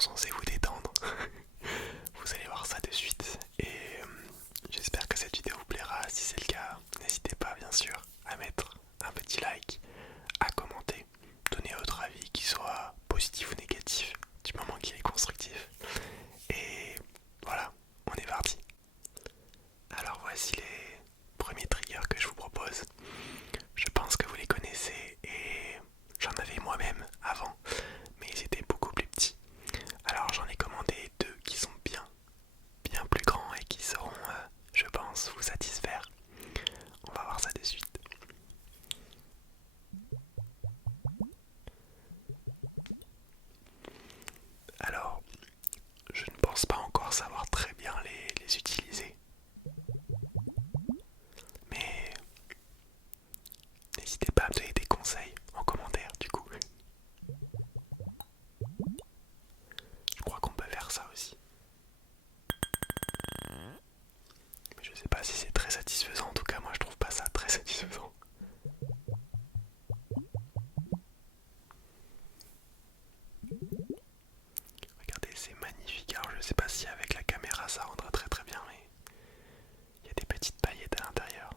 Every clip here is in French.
censés vous détendre. Vous allez voir ça de suite. Et j'espère que cette vidéo vous plaira. Si c'est le cas, n'hésitez pas bien sûr à mettre un petit like, à commenter, donner votre avis, qu'il soit positif ou négatif, du moment qu'il est constructif. Et voilà, on est parti. Alors voici les premiers triggers que je vous propose. Je pense que vous les connaissez et j'en avais moi-même avant, mais ils étaient beaucoup plus petits. Alors j'en ai commandé deux qui sont bien plus grands et qui sauront, je pense, vous satisfaire. On va voir ça de suite. Alors, je ne pense pas encore savoir très bien les utiliser, mais n'hésitez pas à me donner des conseils en commentaire du coup. Je crois qu'on peut faire ça aussi. Mais je sais pas si c'est très satisfaisant, en tout cas moi je trouve pas ça très satisfaisant. Regardez, c'est magnifique. Alors je sais pas si avec la caméra ça rendra très bien, mais il y a des petites paillettes à l'intérieur.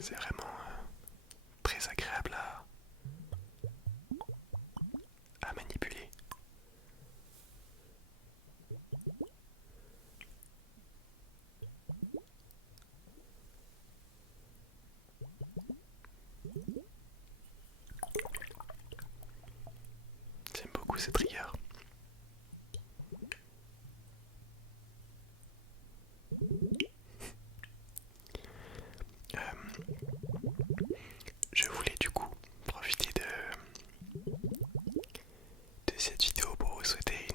C'est vraiment très agréable à manipuler. J'aime beaucoup ce trigger. Je voulais du coup profiter de cette vidéo pour vous souhaiter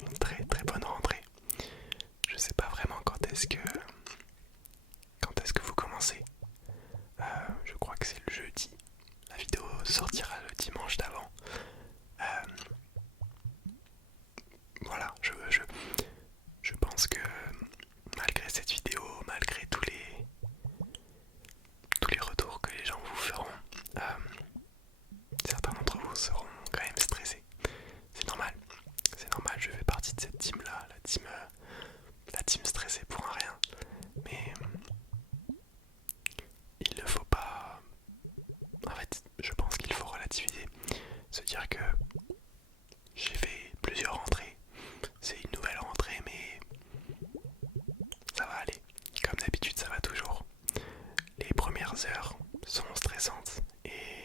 une très bonne rentrée. Je sais pas vraiment quand est-ce que vous commencez. Je crois que c'est le jeudi. La vidéo sortira le dimanche d'avant. Voilà, je pense que malgré cette vidéo, malgré tous les retours que les gens vous feront, certains d'entre vous seront quand même stressés. C'est normal, je fais partie de cette team là, la team stressée pour un rien. Mais il ne faut pas... En fait, je pense qu'il faut relativiser. Se dire que j'ai fait plusieurs rentrées. C'est une nouvelle rentrée, mais ça va aller. Comme d'habitude, ça va toujours. Les premières heures sont stressantes et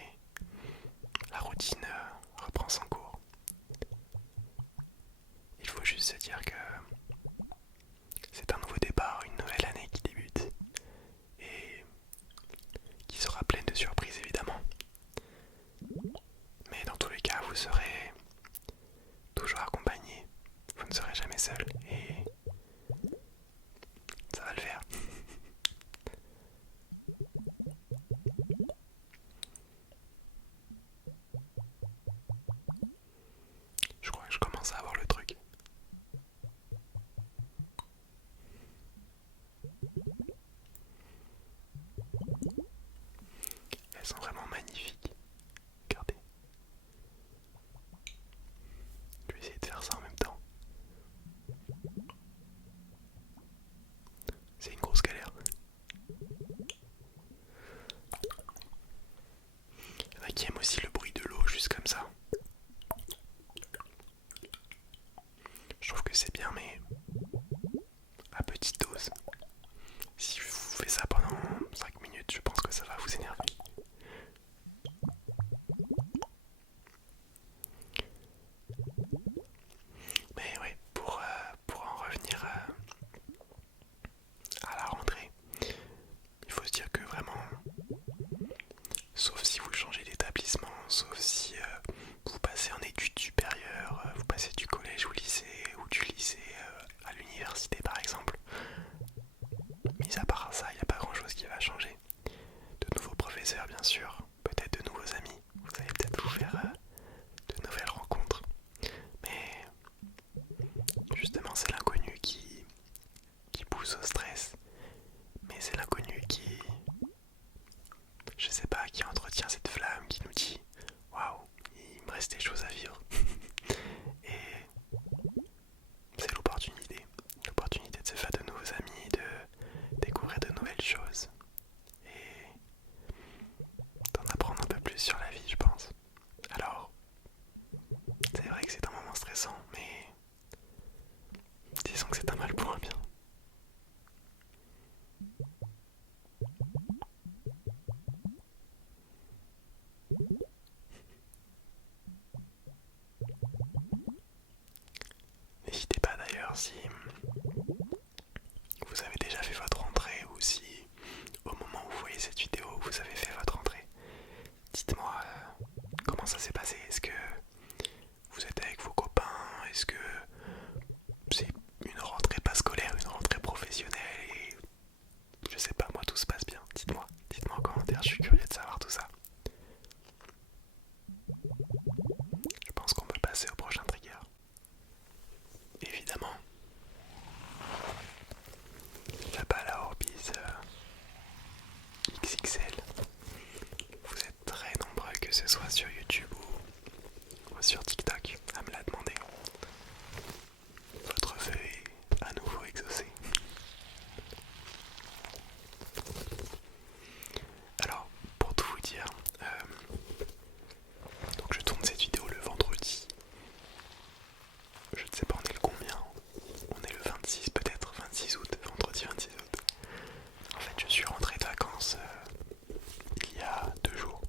la routine reprend son cours. Il faut juste se dire que c'est un nouveau départ, une nouvelle année qui débute et qui sera pleine de surprises évidemment. Mais dans tous les cas, vous serez toujours accompagné, vous ne serez jamais seul et ça va le faire. Je crois que je commence à avoir le truc. Elles sont vraiment magnifiques. Regardez. Je vais essayer de faire ça en même temps. C'est une grosse galère. Il y en a qui aiment aussi le bruit de l'eau juste comme ça. Je trouve que c'est bien, mais à petite dose. Si je vous fais ça pendant 5 minutes, je pense que ça va vous énerver. Mais ouais, pour en revenir à la rentrée, il faut se dire que vraiment, sauf si vous changez d'établissement, sauf si vous passez en études supérieures, vous passez du collège au lycée ou du lycée à l'université par exemple, mis à part ça, il n'y a pas grand chose qui va changer. De nouveaux professeurs bien sûr, peut-être de nouveaux amis, vous allez peut-être vous faire de nouvelles rencontres. Mais justement c'est l'inconnu qui pousse au stress. Mais si vous avez déjà fait votre rentrée ou si au moment où vous voyez cette vidéo vous avez fait votre rentrée. Dites-moi comment ça s'est passé. Est-ce que vous êtes avec vos copains? Est-ce que c'est une rentrée pas scolaire, une rentrée professionnelle et je sais pas, moi tout se passe bien. Dites-moi en commentaire, je suis curieux de savoir tout ça. Je pense qu'on peut passer au prochain trigger. Évidemment, la balle à Orbeez XXL. Vous êtes très nombreux, que ce soit sur YouTube ou sur TikTok, à me la demander. Votre vœu est à nouveau exaucé. Alors, pour tout vous dire, donc je tourne cette vidéo le vendredi. Je ne sais pas, on est le combien? On est le 26 peut-être, 26 août, vendredi 26 août. En fait, je suis rentré de vacances il y a 2 jours.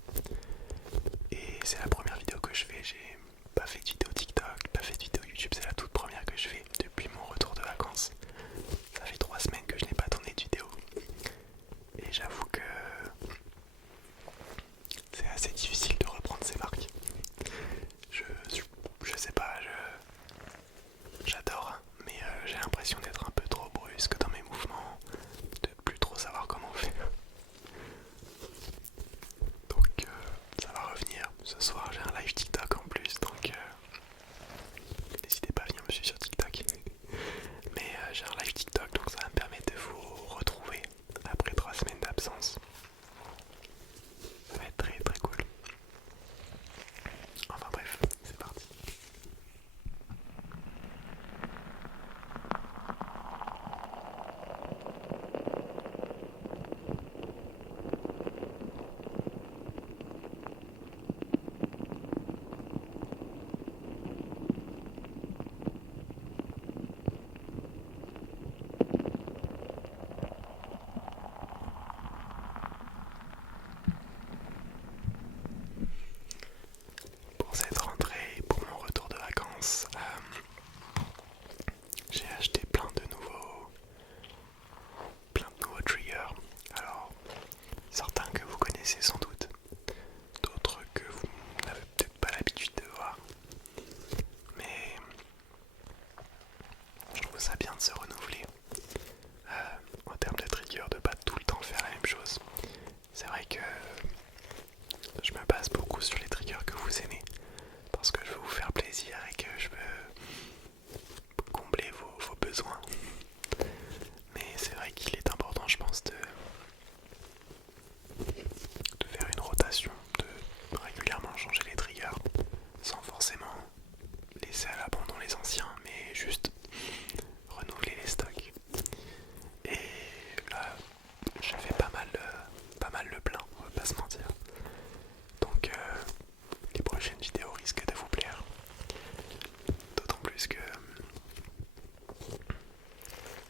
Et c'est la première vidéo que je fais. J'ai pas fait de vidéo TikTok, pas fait de vidéo YouTube. C'est la toute première que je fais depuis mon retour de vacances. Ça fait 3 semaines que je n'ai pas tourné de vidéo. Et j'avoue que c'est assez difficile de reprendre ces marques. Je sais pas, j'adore, hein, mais j'ai l'impression d'être un peu trop brusque dans mes mouvements, de plus trop savoir comment faire. Donc ça va revenir. Ce soir j'ai un live TikTok en plus, donc n'hésitez pas à venir me suivre sur TikTok. Mais j'ai un live TikTok, donc ça va me permettre de vous retrouver après 3 semaines d'absence. Ça va être très très cool. Enfin bref, c'est parti. Pour cette rentrée, pour mon retour de vacances, j'ai acheté plein de nouveaux triggers. Alors, certains que vous connaissez sans doute, d'autres que vous n'avez peut-être pas l'habitude de voir. Mais je trouve ça bien de se renouveler. En termes de trigger, de pas tout le temps faire la même chose. C'est vrai que je me base beaucoup sur les triggers que vous aimez parce que je veux vous faire plaisir et que je veux combler vos besoins. Mais c'est vrai qu'il est important, je pense, de faire une rotation, de régulièrement changer les triggers sans forcément laisser à l'abandon les anciens, mais juste renouveler les stocks. Et là, je fais pas mal le plein, on va pas se mentir. Donc les prochaines vidéos risquent de vous plaire. D'autant plus que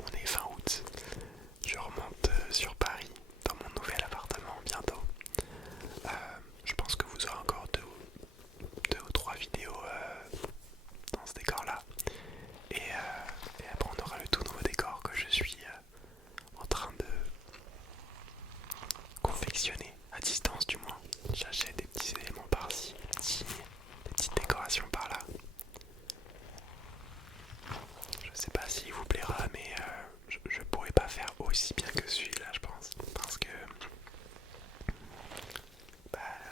on est fin août. Je remonte sur Paris dans mon nouvel appartement bientôt. Je pense que vous aurez encore deux ou trois vidéos dans ce décor là. Et après on aura le tout nouveau décor que je suis en train de confectionner à distance du moins. J'achète des petits éléments par-ci, des petites décorations par-là. Je sais pas s'il vous plaira, mais je pourrais pas faire aussi bien que celui-là, je pense. Parce que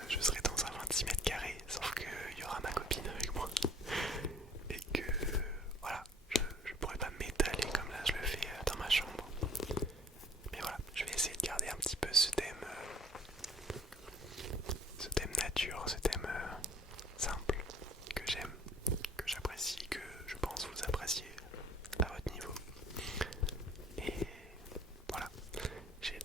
je serai dans un 26 mètres carrés, sauf qu'il y aura ma copine avec moi. Et que voilà, je pourrais pas m'étaler comme là je le fais dans ma chambre. Mais voilà, je vais essayer de garder un petit peu ce thème nature, ce thème simple que j'aime, que j'apprécie, que je pense vous appréciez à votre niveau. Et voilà, j'ai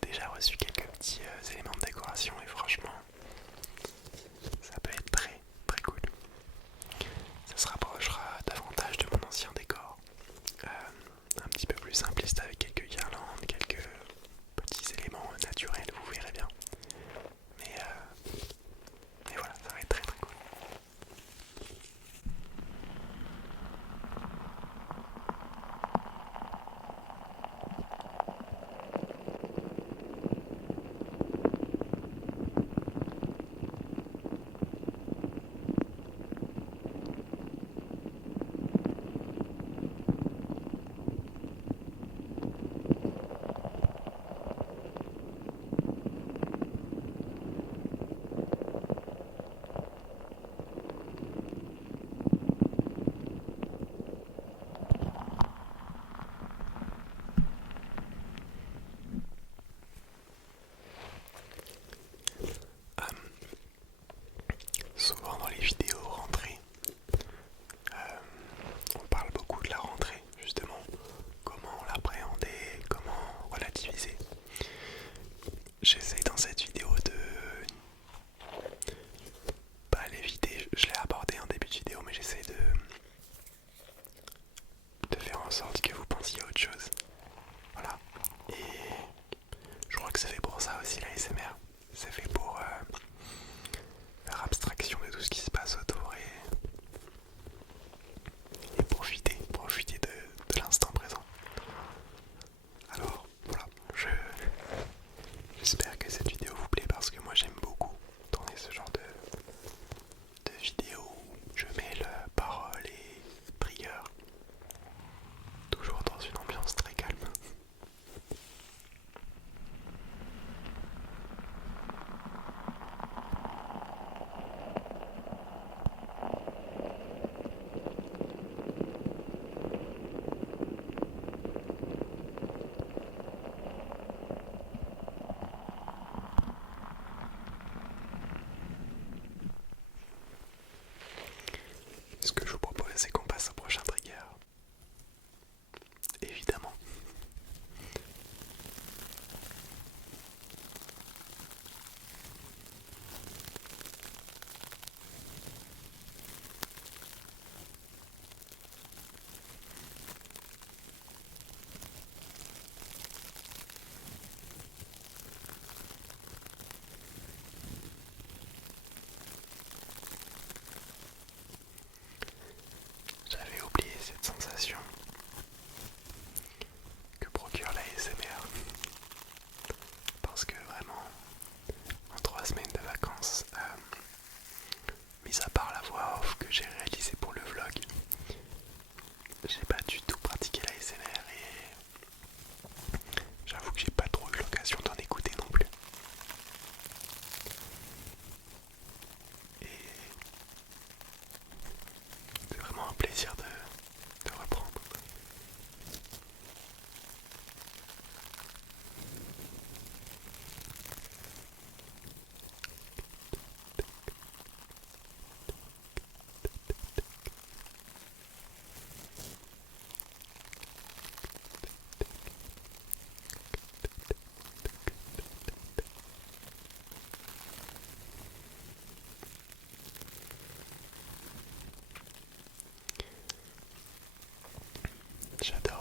J'adore.